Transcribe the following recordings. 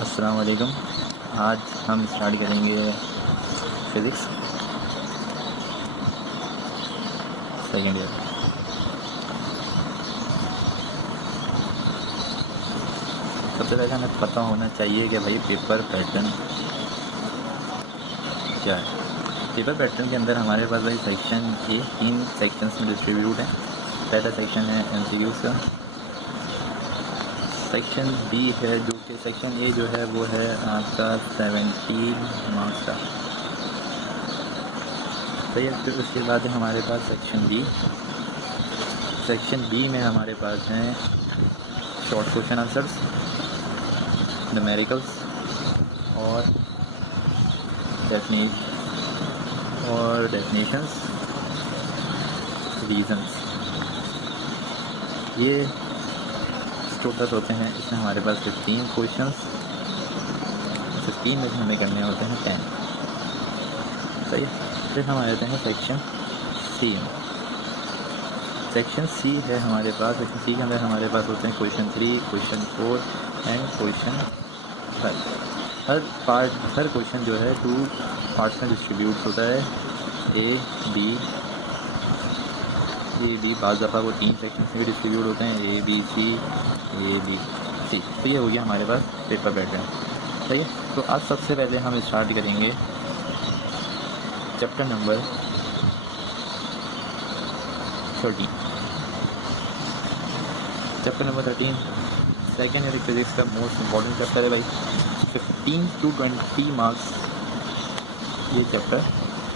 अस्सलाम वालेकुम। आज हम स्टार्ट करेंगे फिज़िक्स सेकेंड ईयर। सबसे पहले हमें पता होना चाहिए कि भाई पेपर पैटर्न क्या है। पेपर पैटर्न के अंदर हमारे पास भाई सेक्शन ए 3 सेक्शंस में डिस्ट्रीब्यूट है। पहला सेक्शन है एमसीक्यूज़ का। सेक्शन बी है जो कि सेक्शन ए जो है वो है आपका 17 मार्क्स का। सही है। फिर उसके बाद है हमारे पास सेक्शन बी। सेक्शन बी में हमारे पास हैं शॉर्ट क्वेश्चन आंसर्स, न्यूमेरिकल्स और डेफिनेशंस, रीजंस। ये टोटल होते हैं। इसमें हमारे पास 15 क्वेश्चंस, 15 में से हमें करने होते हैं 10। सही है। फिर हम आ जाते हैं सेक्शन सी में। सेक्शन सी है हमारे पास। सेक्शन सी के अंदर हमारे पास होते हैं question 3, question 4 and question 5। Her question जो है 2 पार्ट्स में डिस्ट्रीब्यूट होता है। ए बी बाज़ दफ़ा वो 3 सेक्शन में डिस्ट्रीब्यूट होते हैं, ए बी सी। तो ये हो गया हमारे पास पेपर पैटर्न। सही है। तो आज सबसे पहले हम स्टार्ट करेंगे chapter number 13। Chapter number 13 second year physics का मोस्ट इम्पॉर्टेंट चैप्टर है भाई। 15 to 20 मार्क्स ये चैप्टर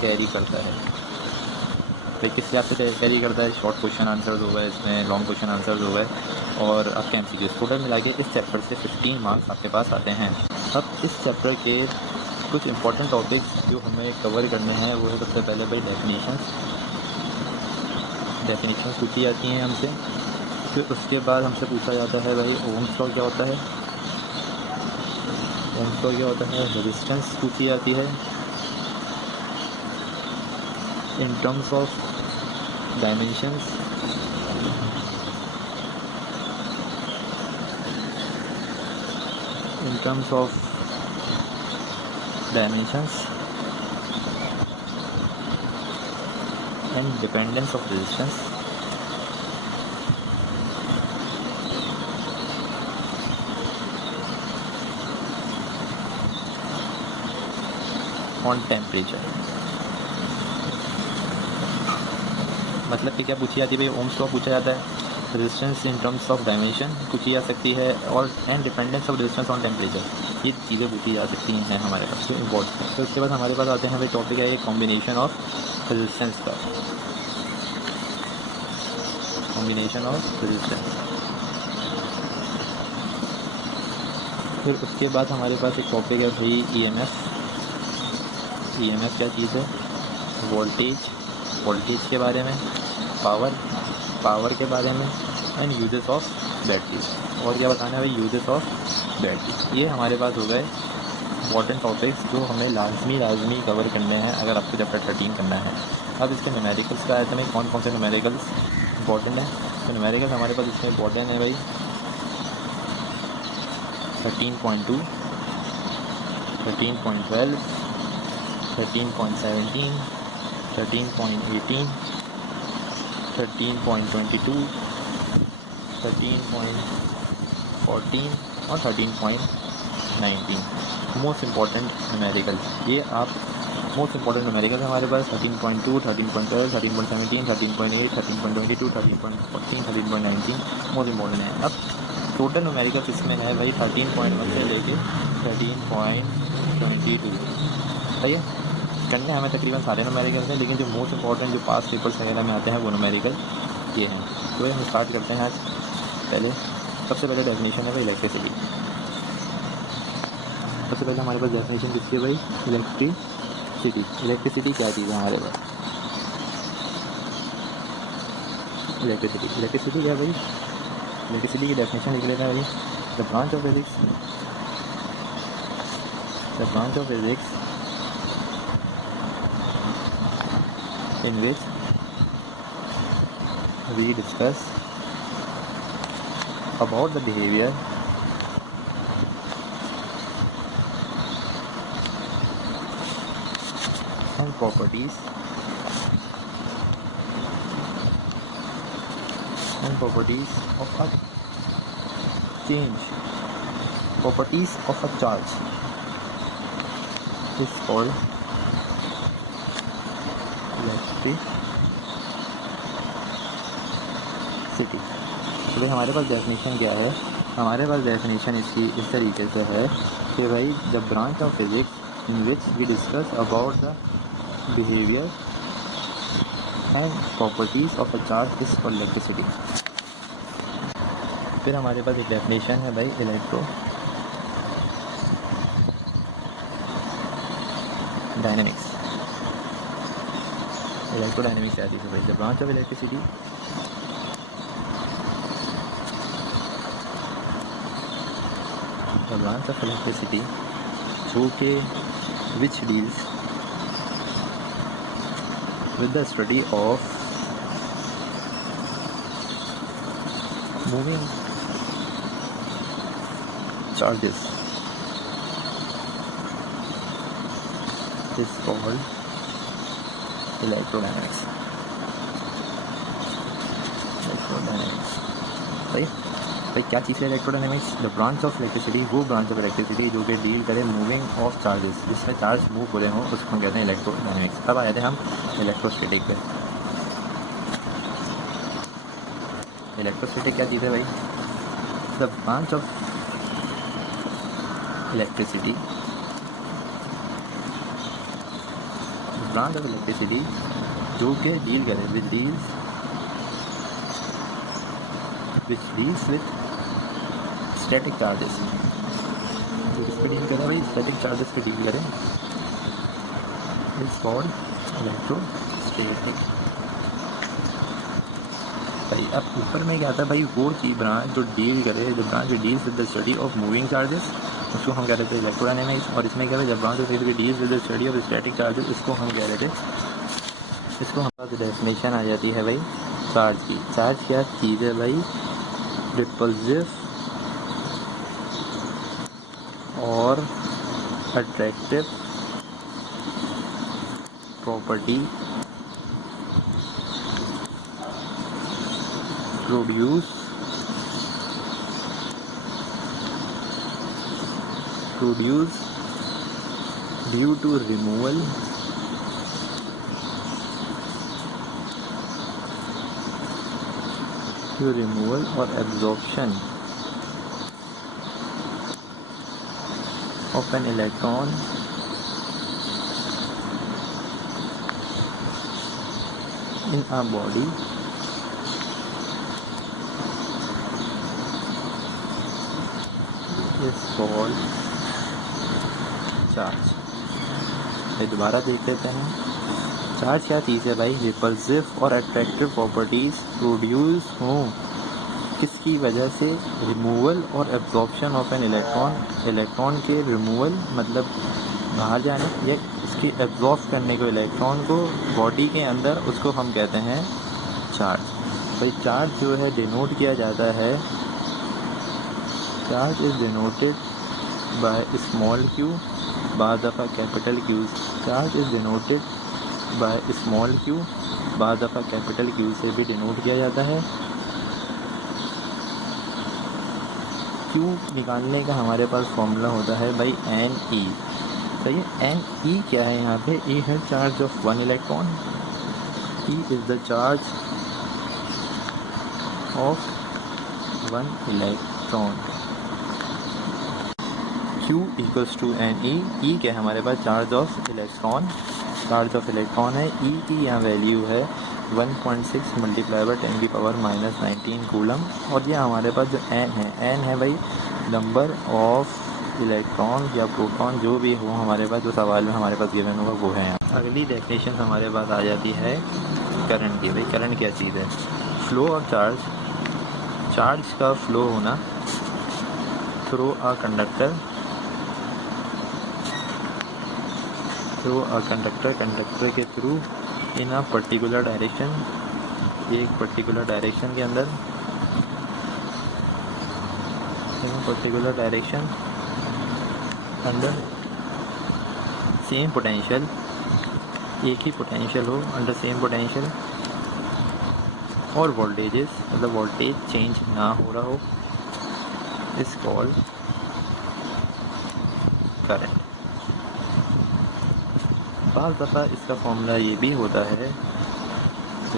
कैरी करता है। भाई किस हिसाब से कैरी करता है? शॉर्ट क्वेश्चन आंसर्स हो गए, इसमें लॉन्ग क्वेश्चन आंसर्स हो गए और आपके एमसीक्यूज़ टोटल मिला के इस चैप्टर से 15 मार्क्स आपके पास आते हैं। अब इस चैप्टर के कुछ इंपॉर्टेंट टॉपिक्स जो हमें कवर करने हैं वो है सबसे पहले भाई डेफिनेशंस पूछी जाती हैं हमसे। फिर उसके बाद हमसे पूछा जाता है भाई ओम्स लॉ क्या होता है, रेजिस्टेंस पूछी जाती है in terms of dimensions, and dependence of resistance, on temperature. मतलब कि क्या पूछी जाती है भाई? ओम्स लॉ पूछा जाता है, resistance in terms of dimension पूछी जा सकती है और and dependence of resistance on temperature. ये चीज़ें पूछी जा सकती हैं हमारे पास, तो इम्पोर्टेंट है। तो उसके बाद हमारे पास आते हैं भाई टॉपिक है कॉम्बिनेशन ऑफ रेजिस्टेंस का। फिर उसके बाद हमारे पास एक टॉपिक है भाई ईएमएफ क्या चीज़ है? वोल्टेज के बारे में, पावर के बारे में एंड यूजेस ऑफ बैटरीज। और क्या बताना है भाई? Uses of battery. ये हमारे पास हो गए इंपॉर्टेंट टॉपिक्स जो हमें लाजमी कवर करने हैं अगर आपको चैप्टर 13 करना है। अब इसके न्यूमेरिकल्स का आया था, कौन कौन से न्यूमेरिकल्स इंपॉर्टेंट है? तो न्यूमेरिकल्स हमारे पास इसमें इंपॉर्टेंट है भाई 13.2, 13.12, 13.17, 13.18, 13.22, 13.14 और 13.19 मोस्ट इम्पॉर्टेंट न्यूमेरिकल। ये आप मोस्ट इम्पॉर्टेंट न्यूमेरिकल हमारे पास 13.2, 13.12, 13.17, 13.8, 13.22, 13.14, 13.19 मोस्ट इम्पॉर्टेंट है। अब टोटल न्यूमेरिकल इसमें है भाई 13.1 से लेके 13.22। सही है। करने हमें तकरीबन सारे न्यूमेरिकल हैं, लेकिन जो मोस्ट इंपॉर्टेंट जो पास पेपर्स वगैरह में आते हैं वो न्यूमेरिकल ये हैं। तो हम स्टार्ट करते हैं आज। सबसे पहले डेफिनेशन है भाई इलेक्ट्रिसिटी। सबसे पहले हमारे पास डेफिनेशन किसकी है भाई? इलेक्ट्रिसिटी क्या चीज़ है हमारे पास? इलेक्ट्रिसिटी क्या है भाई? इलेक्ट्रिसिटी की डेफिनेशन लिख लेते हैं भाई। The branch of physics in which we discuss about the behavior and properties of a change, properties of a charge is called electricity. तो भाई हमारे पास डेफिनेशन क्या है? हमारे पास डेफिनेशन इसकी इस तरीके से है कि भाई the branch of physics in which we discuss about the behaviour and properties of a charge is called electricity. फिर हमारे पास एक डेफिनेशन है भाई इलेक्ट्रोडायनेमिक्स। इलेक्ट्रोडायनेमिक्स आती है भाई द ब्रांच ऑफ इलेक्ट्रिसिटी जो कि which deals with the study of moving charges is called electrodynamics। सही भाई, क्या चीज़ है electrodynamics? The branch of electricity, वो ब्रांच ऑफ इलेक्ट्रिसिटी जो कि डील करे मूविंग ऑफ चार्जेस, जिसमें चार्ज मूव हो रहे हों, उसको हम कहते हैं इलेक्ट्रोडायनेमिक्स। अब आए थे हम इलेक्ट्रोस्टैटिक पे। इलेक्ट्रोस्टैटिक क्या चीज़ है भाई? द ब्रांच ऑफ इलेक्ट्रिसिटी जो कि डील करे विद स्टैटिक चार्जेस। जो किस पे डील करे भाई? स्टैटिक चार्जेस पे डील करे, इज कॉल्ड इलेक्ट्रोस्टैटिक। भाई अब ऊपर में क्या आता है भाई? वो चीज़ ब्रांच जो डील करे, जो ब्रांच जो deals with the study of moving charges, उसको हम कह रहे थे इलेक्ट्रोडायनेमिक्स। और इसमें क्या है? जब branch of deals with the study of static charges, इसको हम कह रहे थे, इसको हमारे डेफिनेशन आ जाती है भाई चार्ज की। चार्ज क्या चीज़ है भाई? रिपल्सिव और attractive property produce due to removal और absorption of an electron in a body is called charge. ये दोबारा देख लेते हैं। चार्ज क्या चीज़ है भाई? रिपल्सिव और अट्रैक्टिव प्रॉपर्टीज़ प्रोड्यूस हों किसकी वजह से? रिमूवल और एब्जॉर्प्शन ऑफ एन इलेक्ट्रॉन के रिमूवल मतलब बाहर जाने या इसके एब्जॉर्ब करने को इलेक्ट्रॉन को बॉडी के अंदर, उसको हम कहते हैं चार्ज। भाई चार्ज जो है डिनोट किया जाता है, charge is denoted by small Q, बाद दफ़ा capital Q. Charge is denoted by small Q, बाद दफ़ा कैपिटल क्यू से भी डिनोट किया जाता है। क्यू निकालने का हमारे पास फॉर्मूला होता है भाई NE। सही है। NE क्या है यहाँ पे? E है charge of one electron, E is the charge of one electron. Q equals to NE। E क्या है हमारे पास? चार्ज ऑफ इलेक्ट्रॉन है। E की यहाँ वैल्यू है 1.6 मल्टीप्लाई बाई 10⁻⁻19 कूलम। और ये हमारे पास जो N है भाई नंबर ऑफ इलेक्ट्रॉन या प्रोटॉन जो भी हो हमारे पास, जो सवाल में हमारे पास गिवन होगा वो है। अगली डेफिनेशन हमारे पास आ जाती है करंट की। भाई करंट क्या चीज़ है? फ्लो ऑफ चार्ज का फ्लो होना थ्रू अ कंडक्टर कंडक्टर के through in a particular direction, एक पर्टिकुलर डायरेक्शन के अंदर, अंडर सेम पोटेंशियल एक ही पोटेंशियल हो अंडर सेम पोटेंशियल और वोल्टेजेस मतलब वोल्टेज चेंज ना हो रहा हो इस कॉल्ड करंट। बाज़ दफ़ा इसका फॉर्मूला ये भी होता है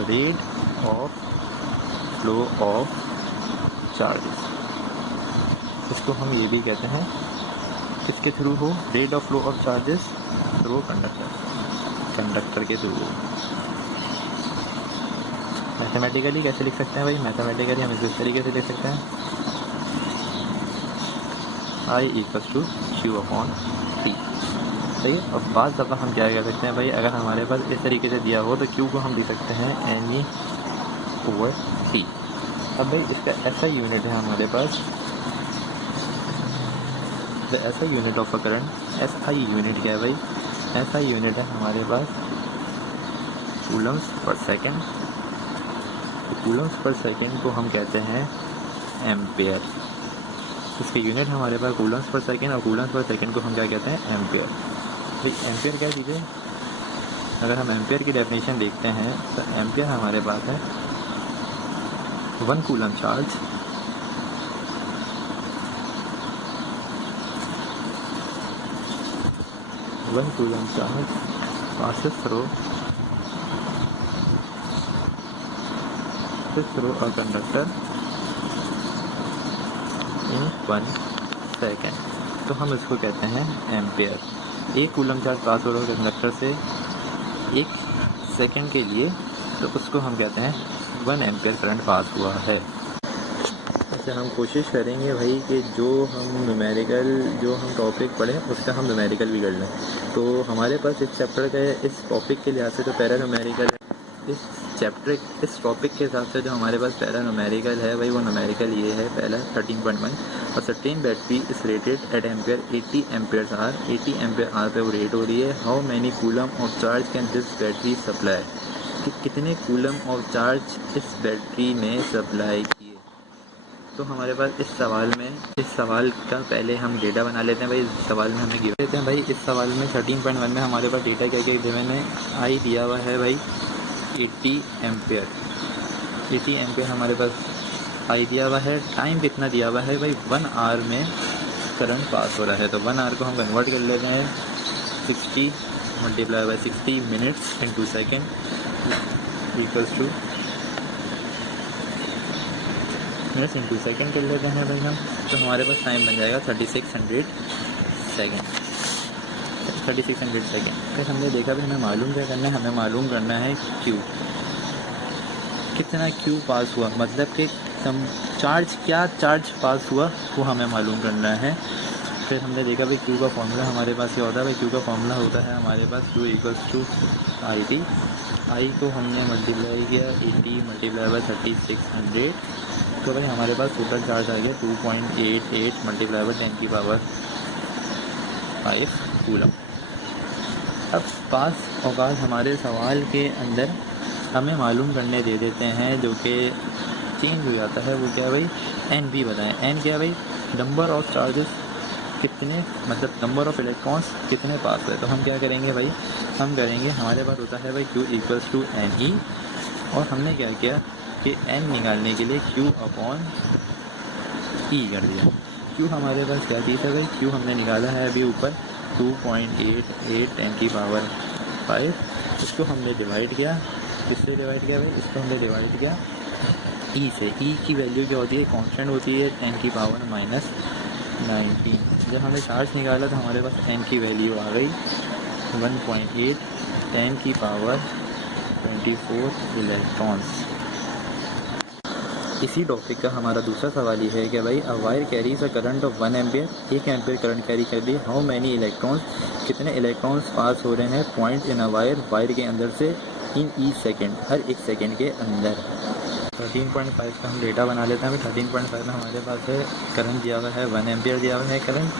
rate of flow of charges, इसको हम ये भी कहते हैं इसके थ्रू हो rate of flow of charges through conductor के थ्रू। मैथमेटिकली कैसे लिख सकते हैं भाई? मैथमेटिकली हम इस तरीके से लिख सकते हैं I equals to Q upon T। सही है। और बाज़ दफ़ा हम क्या कह सकते हैं भाई, अगर हमारे पास इस तरीके से दिया हो तो Q को हम लिख सकते हैं NE ओवर T। अब भाई इसका ऐसा यूनिट है हमारे पास, द ऐसा unit of a current, SI unit क्या है भाई? SI यूनिट है हमारे पास कूलम्स पर सेकेंड। कूलम्स पर सेकेंड को हम कहते हैं एम्पेयर। इसके यूनिट हमारे पास कूलम्स पर सेकेंड और कूलम्स पर सेकेंड को हम क्या कहते हैं? एम्पेयर। भाई एम्पेयर क्या चीज़? अगर हम एम्पेयर की डेफिनेशन देखते हैं तो एम्पेयर हमारे पास है 1 coulomb charge passes through a conductor in 1 second. तो हम इसको कहते हैं एम्पेयर। 1 कूलम चार्ज पास हो रहा है कंडक्टर से 1 सेकेंड के लिए, तो उसको हम कहते हैं 1 एम्पेयर करंट पास हुआ है। अच्छा, हम कोशिश करेंगे भाई कि जो हम टॉपिक पढ़ें उसका हम न्यूमेरिकल भी कर लें। तो हमारे पास इस चैप्टर के इस टॉपिक के लिहाज से तो पैरा न्यूमेरिकल है। इस टॉपिक के हिसाब से जो हमारे पास पैरा न्यूमेरिकल है भाई, वो न्यूमेरिकल ये है पहला 13.1, और certain battery is rated at ampere 80 ampere hour. 80 ampere hour पे वो रेट हो रही है। How many coulomb of charge can this battery supply? कि कितने कूलम ऑफ चार्ज इस बैटरी ने सप्लाई किए। तो हमारे पास इस सवाल का पहले हम डेटा बना लेते हैं भाई। इस सवाल में हमें गिवन देते हैं भाई, इस सवाल में 13.1 में हमारे पास डेटा क्या क्या गिवन है? आई दिया हुआ है भाई 80 एम्पेयर। 80 एम्पेयर हमारे पास आई दिया हुआ है। टाइम कितना दिया हुआ है भाई? 1 आवर में करंट पास हो रहा है। तो 1 आवर को हम कन्वर्ट कर लेते हैं 60 multiply by 60 minutes into second equals two minutes into second कर लेते हैं भाई हम। तो हमारे पास टाइम बन जाएगा 3600 सेकेंड। 3600 सेकेंड। फिर हमने देखा भी हमें मालूम क्या करना है? हमें मालूम करना है Q, कितना Q पास हुआ, मतलब कि चार्ज पास हुआ वो हमें मालूम करना है। फिर हमने देखा भाई Q का फॉर्मूला हमारे पास क्या होता है भाई? Q का फॉर्मूला होता है हमारे पास Q इक्वल्स टू IT। आई को हमने मल्टीप्लाई किया 80 मल्टीप्लाई बाई 3600, तो भाई हमारे पास टोटल चार्ज आ गया 2.88 मल्टीप्लाई बाई 10 की पावर 5 कूलम। अब पास औकात हमारे सवाल के अंदर हमें मालूम करने दे देते हैं, जो कि चेंज हो जाता है। वो क्या है भाई? एन भी बताएं। एन क्या है भाई? नंबर ऑफ चार्जेस कितने, मतलब नंबर ऑफ इलेक्ट्रॉन्स कितने पास हुए। तो हम क्या करेंगे भाई? हम करेंगे, हमारे पास होता है भाई Q इक्वल्स टू NE, और हमने क्या किया कि N निकालने के लिए Q अपॉन E कर दिया। Q हमारे पास क्या चीज़ है भाई? Q हमने निकाला है अभी ऊपर 2.88 10 की पावर 5। इसको हमने डिवाइड किया, किससे डिवाइड किया भाई? इसको हमने डिवाइड किया E से। E की वैल्यू क्या होती है? कांस्टेंट होती है 10 की पावर -19। जब हमने चार्ज निकाला तो हमारे पास N की वैल्यू आ गई 1.8 10 की पावर 24 इलेक्ट्रॉन्स। इसी टॉपिक का हमारा दूसरा सवाल ये है कि भाई a wire carries a current of 1 ampere. 1 ampere current carry कर दी। हाउ मैनी इलेक्ट्रॉन्स, कितने इलेक्ट्रॉन्स पास हो रहे हैं पॉइंट इन अ वायर के अंदर से इन ईच सेकेंड, हर एक सेकेंड के अंदर। 13.5 का हम डेटा बना लेते हैं। 13.5 में हमारे पास है करंट दिया हुआ है 1 एम्पेयर दिया हुआ है करंट।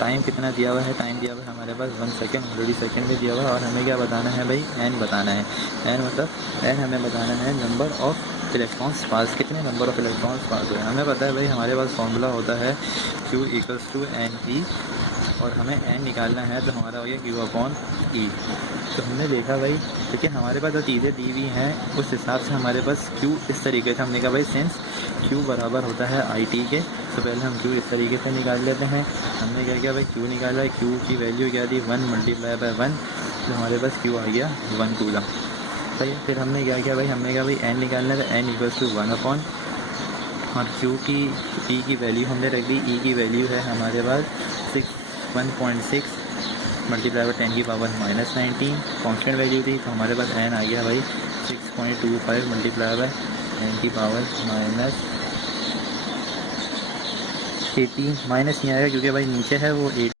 टाइम कितना दिया हुआ है? टाइम दिया हुआ है हमारे पास 1 सेकेंड, ऑलरेडी सेकेंड में दिया हुआ है। और हमें क्या बताना है भाई? N बताना है। N मतलब N हमें बताना है नंबर ऑफ इलेक्ट्रॉन्स पास, कितने नंबर ऑफ इलेक्ट्रॉन्स पास हुए। हमें पता है भाई हमारे पास फॉर्मूला होता है Q इक्वल्स टू NE और हमें एन निकालना है, तो हमारा हो गया क्यू अपॉन ई। तो हमने देखा भाई, देखिए हमारे पास जो चीज़ें दी हुई हैं उस हिसाब से हमारे पास क्यू इस तरीके से, हमने कहा भाई सिंस क्यू बराबर होता है आई टी के, तो पहले हम क्यू इस तरीके से निकाल लेते हैं। हमने क्या किया भाई, क्यू निकाला है, क्यू की वैल्यू क्या दी 1 मल्टीप्लाई बाय 1, तो हमारे पास क्यू आ गया 1 कूलम। सही है। फिर हमने क्या किया भाई, हमने कहा भाई एन निकालना है, तो एन इक्वल्स टू 1 अपॉन, और क्यू की पी की वैल्यू हमने रख दी, ई की वैल्यू है हमारे पास 1.6 मल्टीप्लाई बाय 10 की पावर -19, कॉन्स्टेंट वैल्यू थी, तो हमारे पास एन आ गया भाई 6.25 मल्टीप्लाई बाय 10 की पावर -18, माइनस नहीं आएगा क्योंकि भाई नीचे है वो 8